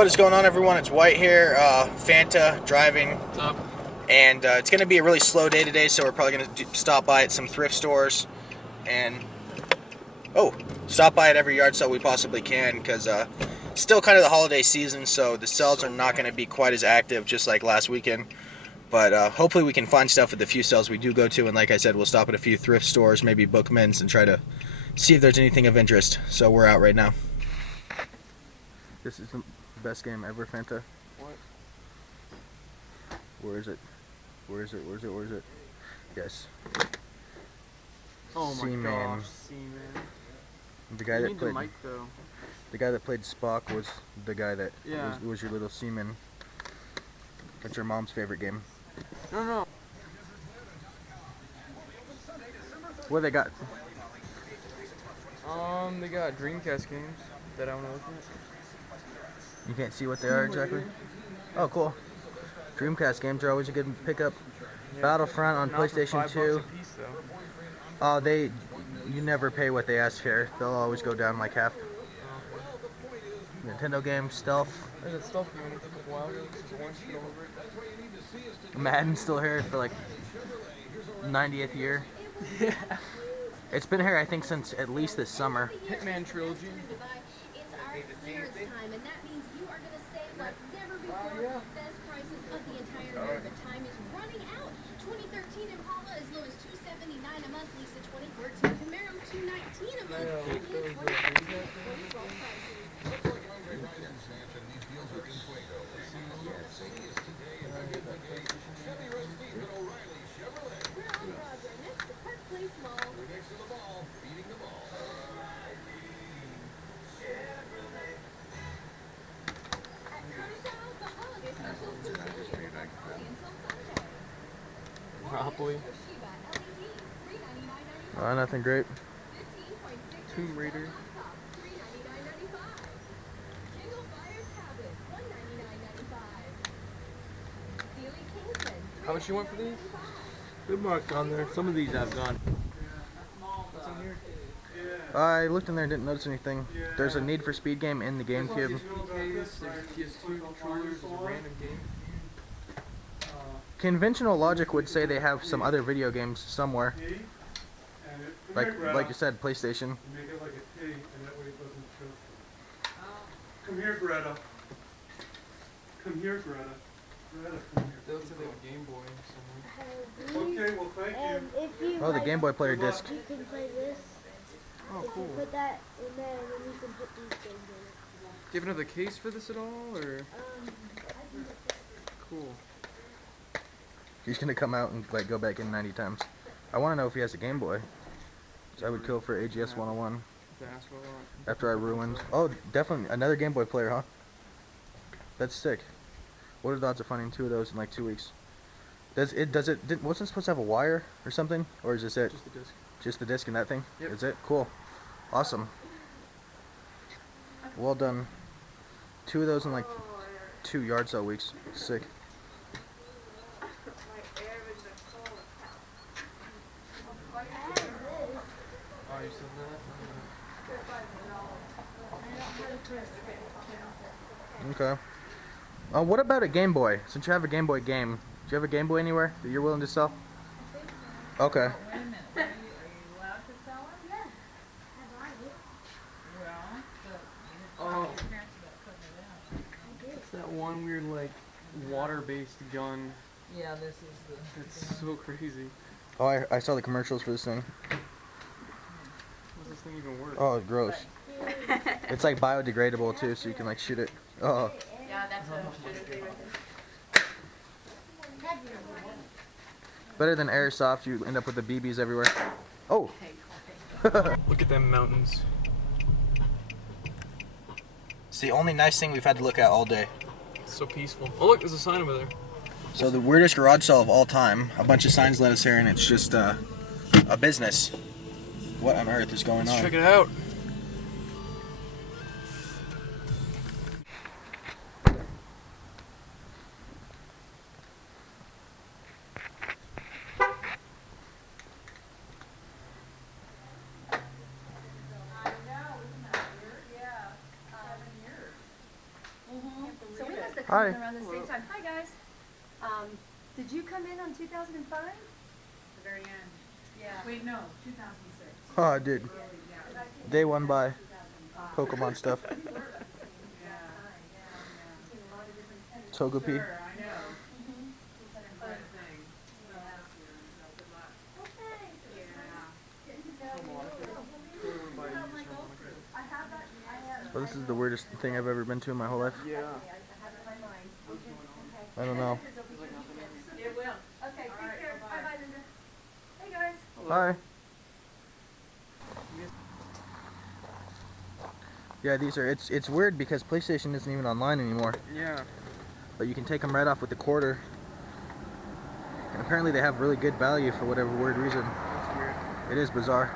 What is going on, everyone? It's White here, Fanta driving. What's up? And it's going to be a really slow day today, so we're probably going to stop by at some thrift stores and stop by at every yard sale we possibly can, because still kind of the holiday season, so the sales are not going to be quite as active just like last weekend. But hopefully we can find stuff at the few sales we do go to, and like I said, we'll stop at a few thrift stores, maybe Bookman's, and try to see if there's anything of interest. So we're out right now. This is the best game ever, Fanta. What? Where is it? Where is it? Where is it? Where is it? Yes. Oh my Seaman. gosh, Seaman. The guy that played. The mic, though. The guy that played Spock was the guy that Yeah. was your little Seaman. That's your mom's favorite game. No. What they got? They got Dreamcast games that I want to look at. You can't see what they are exactly? Oh, cool. Dreamcast games are always a good pickup. Yeah. Battlefront on Not for PlayStation $5 2. a piece, though. Oh, you never pay what they ask for. They'll always go down like half. Nintendo games, Stealth. There's that stuff game that took a while ago. Just one shit over it. Madden's still here for like 90th year. Yeah. It's been here, I think, since at least this summer. Hitman Trilogy. It's our clearance time, and that means you are going to save like never before. Best prices of the entire year, but time is running out. 2013 Impala as low as $279 a month, Lisa 2014 Camaro $219 a month. We're on Broadway, next to Park Place Mall. Monopoly. Oh, nothing great. Tomb Raider. How much you want for these? Good marks on there. Some of these I've gone. What's in here? I looked in there and didn't notice anything. There's a Need for Speed game in the GameCube. There's PS2 controllers, there's a random game. Conventional logic would say they have some other video games somewhere. Like you said, PlayStation. Make it like a T, and that way it doesn't choke. Come here, Greta. Come here, Greta. Greta, come here. They look like they have a Game Boy somewhere. Okay, well, thank And you. if you Oh, the Game Boy player disc. you can play this. Oh, If cool. you put that in there, and then you can put these things in it. Do you have another case for this at all, or? Cool. He's gonna come out and like go back in 90 times. I want to know if he has a Game Boy. So I would kill for AGS 101 That's what I want. after I ruined. Oh, definitely another Game Boy player, huh? That's sick. What are the odds of finding two of those in like 2 weeks? Wasn't it supposed to have a wire or something, or is this it? Just the disc. Just the disc and that thing? Yep. Is it? Cool. Awesome. Well done. Two of those in like 2 yard sale weeks. Sick. Oh, you said that? Okay. What about a Game Boy? Since you have a Game Boy game, do you have a Game Boy anywhere that you're willing to sell? Okay. Wait a minute, are you allowed to sell it? Well, Oh, your parents about putting it out. it's that one weird, like, water-based gun. Yeah, this is the... It's so crazy. Oh, I saw the commercials for this thing. How's this thing even work? Oh, gross. It's like biodegradable too, so you can like shoot it. Oh. Yeah, that's what should be right Better than airsoft, you end up with the BBs everywhere. Oh. Look at them mountains. It's the only nice thing we've had to look at all day. It's so peaceful. Oh, look, there's a sign over there. So the weirdest garage sale of all time. A bunch of signs led us here, and it's just a business. What on earth is going Let's on? check it out. Mm-hmm. Hi. Around the same time. Hi guys. Did you come in on 2005? The very end. Yeah. Wait, no, 2006. Oh, I did. Yeah. Day one by Pokemon stuff. Togepi. Sure, I know. Same kind of thing. Good luck. Well, this is the weirdest thing I've ever been to in my whole life. Yeah. I don't know. It will. Okay, take care. Bye-bye, Linda. Hey guys. Hi. Yeah, these are, it's weird because PlayStation isn't even online anymore. Yeah. But you can take them right off with the quarter. And apparently they have really good value for whatever weird reason. That's weird. It is bizarre.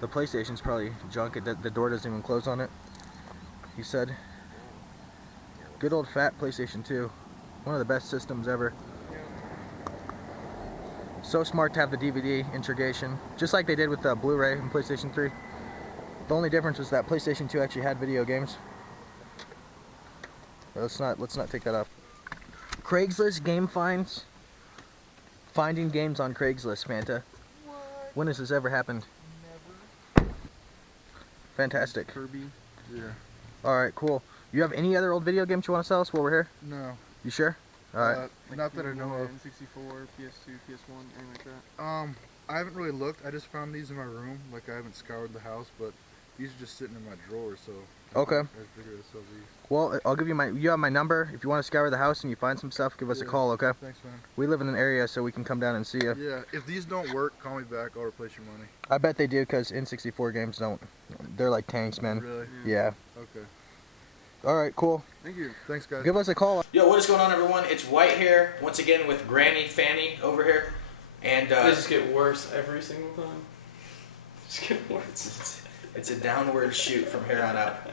The PlayStation's probably junk. The door doesn't even close on it. He said. Good old fat PlayStation 2. One of the best systems ever. So smart to have the DVD integration, just like they did with the Blu-ray and PlayStation 3. The only difference was that PlayStation 2 actually had video games. But let's not take that up. Craigslist game finds. Finding games on Craigslist, Fanta. What? When has this ever happened? Never. Fantastic. Kirby. Yeah. Alright, cool. You have any other old video games you want to sell us while we're here? No. You sure? Alright. Not that I know of. N64, PS2, PS1, anything like that. I haven't really looked. I just found these in my room. Like, I haven't scoured the house, but these are just sitting in my drawer, so. Okay. I figured I'd sell these. Well, I'll give you you have my number. If you want to scour the house and you find some stuff, give us a call, okay? Thanks, man. We live in an area, so we can come down and see you. Yeah, if these don't work, call me back. I'll replace your money. I bet they do, because N64 games don't. They're like tanks, man. Really? Yeah. Okay. Alright, cool. Thank you. Thanks, guys. Give us a call. Yo, what is going on, everyone? It's White here, once again with Granny Fanny over here. And They just get worse every single time. Just get worse. It's a downward shoot from here on out.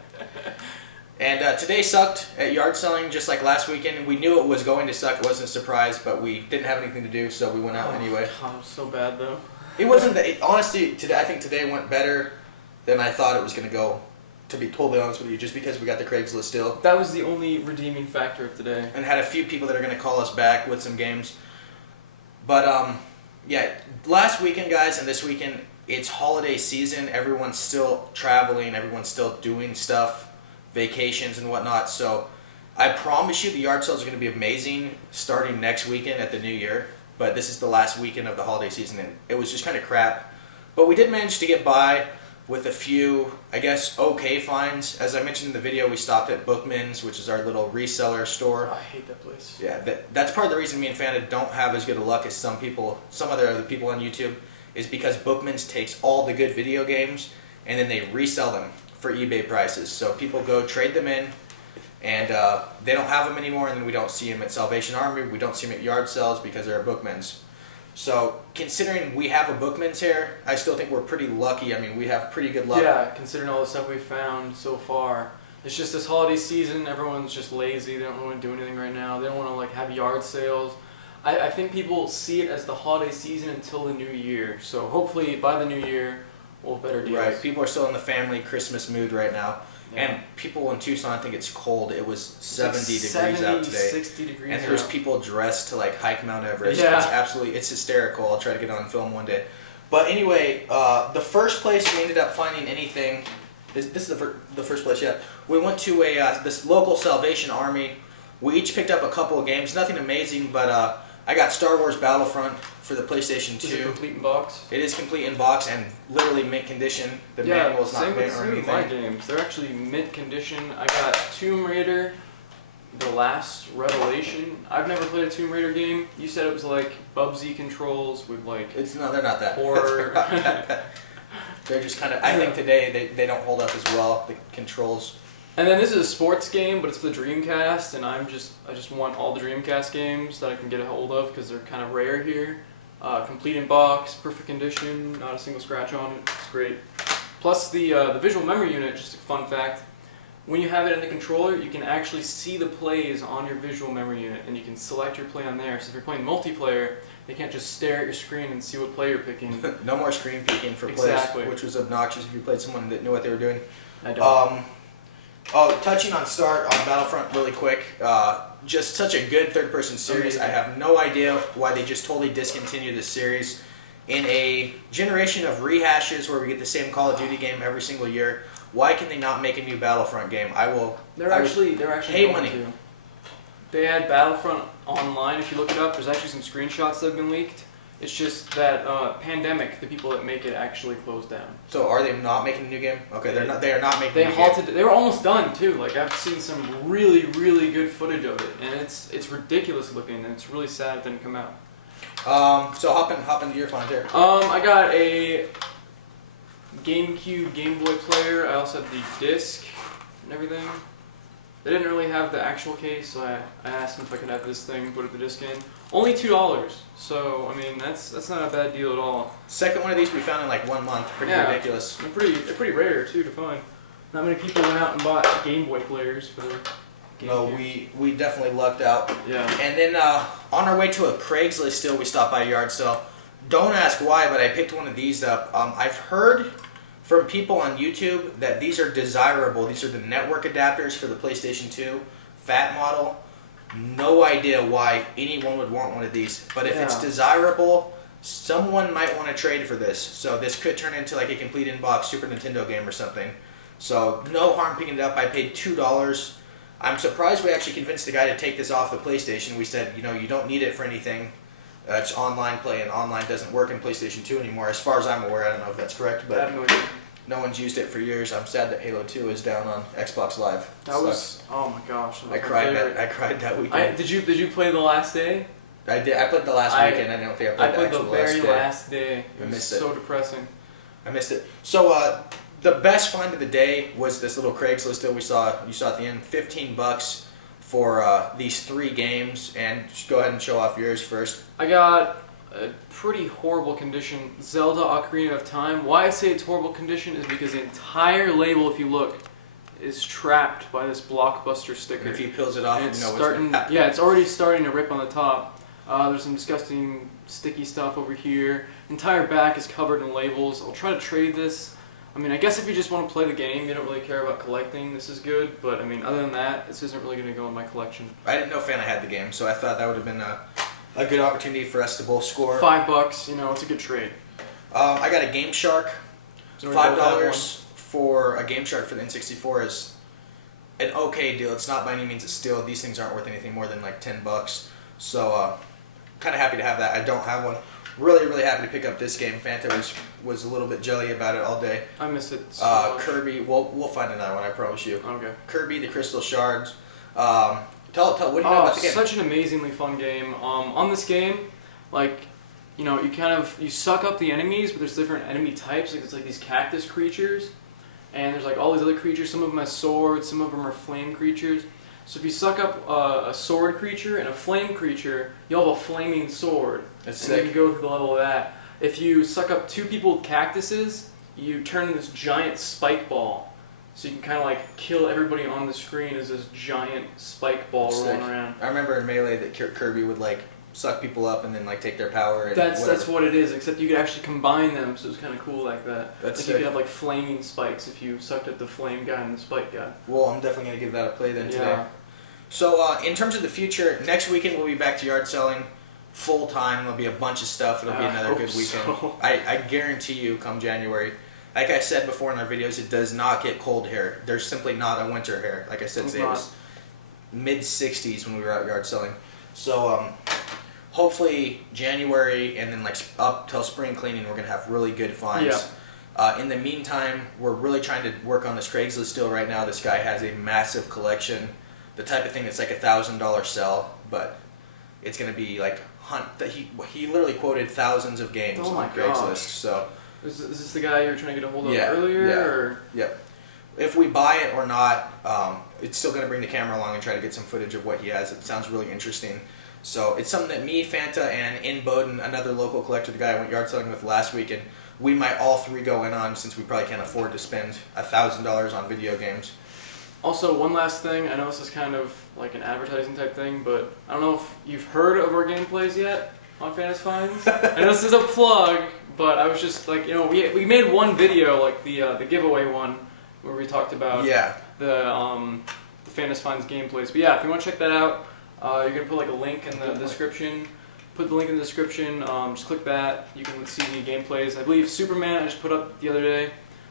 And today sucked at yard selling, just like last weekend. We knew it was going to suck. It wasn't a surprise, but we didn't have anything to do, so we went out anyway. God, it was so bad though. It wasn't that. Honestly, today I think today went better than I thought it was going to go. To be totally honest with you, just because we got the Craigslist deal. That was the only redeeming factor of today. And had a few people that are going to call us back with some games. But yeah, last weekend, guys, and this weekend, it's holiday season. Everyone's still traveling. Everyone's still doing stuff, vacations and whatnot. So I promise you the yard sales are going to be amazing starting next weekend at the new year. But this is the last weekend of the holiday season, and it was just kind of crap. But we did manage to get by with a few, I guess, okay finds. As I mentioned in the video, we stopped at Bookman's, which is our little reseller store. I hate that place. Yeah, that's part of the reason me and Fanta don't have as good of luck as some other people on YouTube, is because Bookman's takes all the good video games and then they resell them for eBay prices. So people go trade them in, and they don't have them anymore, and then we don't see them at Salvation Army, we don't see them at yard sales because they're at Bookman's. So, considering we have a Bookman's here, I still think we're pretty lucky. I mean, we have pretty good luck. Yeah, considering all the stuff we've found so far. It's just this holiday season, everyone's just lazy, they don't want to do anything right now, they don't want to like have yard sales. I think people see it as the holiday season until the new year, so hopefully by the new year we'll have better deals. Right, people are still in the family Christmas mood right now. Yeah. And people in Tucson think it's cold. It was 70 It's degrees 70, out today. 60 degrees And there's out. people dressed to like hike Mount Everest. Yeah. It's hysterical. I'll try to get on film one day. But anyway, the first place we ended up finding anything, this is the first place, yeah. We went to this local Salvation Army. We each picked up a couple of games, nothing amazing, but I got Star Wars Battlefront for the PlayStation 2. Is it complete in box? It is complete in box and literally mint condition. The manual's not same mint or with my anything. games. They're actually mint condition. I got Tomb Raider, The Last Revelation. I've never played a Tomb Raider game. You said it was like Bubsy controls with like They're not that. horror. They're just kind of. I think today they don't hold up as well. The controls. And then this is a sports game, but it's for the Dreamcast, and I just want all the Dreamcast games that I can get a hold of because they're kind of rare here. Complete in box, perfect condition, not a single scratch on it. It's great. Plus the visual memory unit. Just a fun fact: when you have it in the controller, you can actually see the plays on your visual memory unit, and you can select your play on there. So if you're playing multiplayer, they can't just stare at your screen and see what play you're picking. No more screen peeking for Exactly. plays, which was obnoxious if you played someone that knew what they were doing. I don't. Oh, touching on Battlefront really quick. Just such a good third-person series. I have no idea why they just totally discontinued this series. In a generation of rehashes where we get the same Call of Duty game every single year, why can they not make a new Battlefront game? They're actually pay going money. to. They had Battlefront online. If you look it up, there's actually some screenshots that have been leaked. It's just that pandemic, the people that make it actually closed down. So are they not making a new game? Okay, they're not. They are not making. They a new halted. Game. They were almost done too. Like I've seen some really, really good footage of it, and it's ridiculous looking, and it's really sad it didn't come out. So hop into your finds here. I got a GameCube Game Boy player. I also have the disc and everything. They didn't really have the actual case, so I asked them if I could have this thing, put the disc in. Only $2, so I mean that's not a bad deal at all. Second one of these we found in like 1 month. Pretty ridiculous. They're pretty rare too to find. Not many people went out and bought Game Boy players for their GameCube. No, we definitely lucked out. Yeah. And then on our way to a Craigslist still, we stopped by a yard sale. Don't ask why, but I picked one of these up. I've heard from people on YouTube that these are desirable. These are the network adapters for the PlayStation 2 Fat model. No idea why anyone would want one of these, but if it's desirable, someone might want to trade for this. So this could turn into like a complete in-box Super Nintendo game or something. So no harm picking it up. I paid $2. I'm surprised we actually convinced the guy to take this off the PlayStation. We said, you know, you don't need it for anything. It's online play, and online doesn't work in PlayStation 2 anymore. As far as I'm aware, I don't know if that's correct, but I have no idea. No one's used it for years. I'm sad that Halo 2 is down on Xbox Live. That was, oh my gosh. I cried that weekend. Did you play the last day? I did. I played the last weekend. I don't think I played the actual last day. the very last day. I missed it. So depressing. I missed it. So the best find of the day was this little Craigslist deal you saw at the end. $15 for these 3 games, and just go ahead and show off yours first. I got a pretty horrible condition, Zelda Ocarina of Time. Why I say it's horrible condition is because the entire label, if you look, is trapped by this Blockbuster sticker. And if he peels it off, and it's you know starting, what's happening. yeah, it's already starting to rip on the top. There's some disgusting sticky stuff over here. Entire back is covered in labels. I'll try to trade this. I mean, I guess if you just want to play the game, you don't really care about collecting, this is good. But I mean, other than that, this isn't really going to go in my collection. I didn't know Fanta had the game, so I thought that would have been a good opportunity for us to both score. $5, you know, it's a good trade. I got a Game Shark. $5 for a Game Shark for the N64 is an okay deal. It's not by any means a steal. These things aren't worth anything more than like $10. So kind of happy to have that. I don't have one. Really, really happy to pick up this game. Fanta was a little bit jelly about it all day. I miss it so much. Kirby, we'll find another one, I promise you. Okay. Kirby, the Crystal Shards. Tell, what do you know about the game? Such an amazingly fun game. On this game, like, you know, you suck up the enemies, but there's different enemy types. Like, it's like these cactus creatures, and there's like all these other creatures. Some of them have swords, some of them are flame creatures. So if you suck up a sword creature and a flame creature, you'll have a flaming sword. That's and sick. you can go through the level of that. If you suck up 2 people with cactuses, you turn into this giant spike ball. So you can kind of like kill everybody on the screen as this giant spike ball rolling around. I remember in Melee that Kirby would like suck people up and then like take their power. And that's what it is. Except you could actually combine them, so it's kind of cool like that. That's like sick. you could have like flaming spikes if you sucked up the flame guy and the spike guy. Well, I'm definitely gonna give that a play then today. Yeah. So in terms of the future, next weekend we'll be back to yard selling full time. There'll be a bunch of stuff. It'll be another good weekend. So. I guarantee you, come January. Like I said before in our videos, it does not get cold here. There's simply not a winter here. Like I said today, it was mid-60s when we were out yard selling. So hopefully January and then like up till spring cleaning, we're gonna have really good finds. Yeah. In the meantime, we're really trying to work on this Craigslist deal right now. This guy has a massive collection, the type of thing that's like $1,000 sell, but it's gonna be like he literally quoted thousands of games on Craigslist. So. Is this the guy you were trying to get a hold of Yeah, earlier? yeah. Or? Yep. If we buy it or not, it's still going to bring the camera along and try to get some footage of what he has. It sounds really interesting. So it's something that me, Fanta, and In Bowden, another local collector, the guy I went yard selling with last week, and we might all 3 go in on, since we probably can't afford to spend $1,000 on video games. Also, one last thing. I know this is kind of like an advertising type thing, but I don't know if you've heard of our gameplays yet on Fantasy Finds. I know this is a plug, but I was just like, you know, we made one video, like the giveaway one, where we talked about Yeah. the Famous Finds gameplays. But yeah, if you want to check that out, you're gonna put like a link in the description. Put the link in the description. Just click that. You can see the gameplays. I believe Superman I just put up the other day.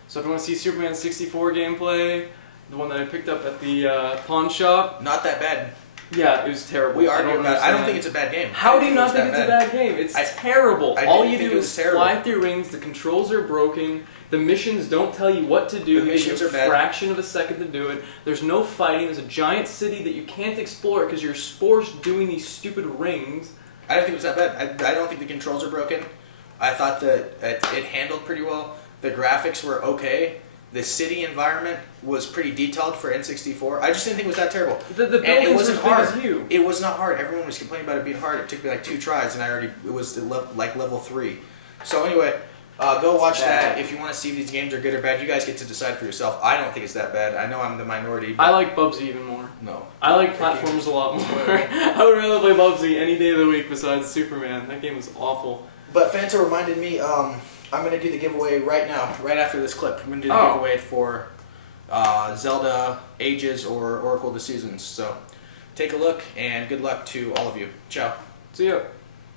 So if you want to see Superman 64 gameplay, the one that I picked up at the pawn shop. Not that bad. Yeah, it was terrible. We argue about it. I don't think it's a bad game. How do you not think it's a bad game? It's terrible. All you do is terrible. fly through rings. The controls are broken. The missions don't tell you what to do. The missions you are have a bad. fraction of a second to do it. There's no fighting. There's a giant city that you can't explore because you're forced doing these stupid rings. I don't think it's that bad. I don't think the controls are broken. I thought that it handled pretty well. The graphics were okay. The city environment was pretty detailed for N64. I just didn't think it was that terrible. The and it buildings wasn't were as hard. big as you. It was not hard. Everyone was complaining about it being hard. It took me like 2 tries, and it was like level 3. So anyway, go watch that if you want to see if these games are good or bad. You guys get to decide for yourself. I don't think it's that bad. I know I'm the minority. But I like Bubsy even more. No. I like platforms a lot more. I would rather play Bubsy any day of the week besides Superman. That game was awful. But Fanta reminded me, I'm going to do the giveaway right now, right after this clip. I'm going to do the giveaway for Zelda Ages or Oracle of the Seasons. So take a look, and good luck to all of you. Ciao. See ya.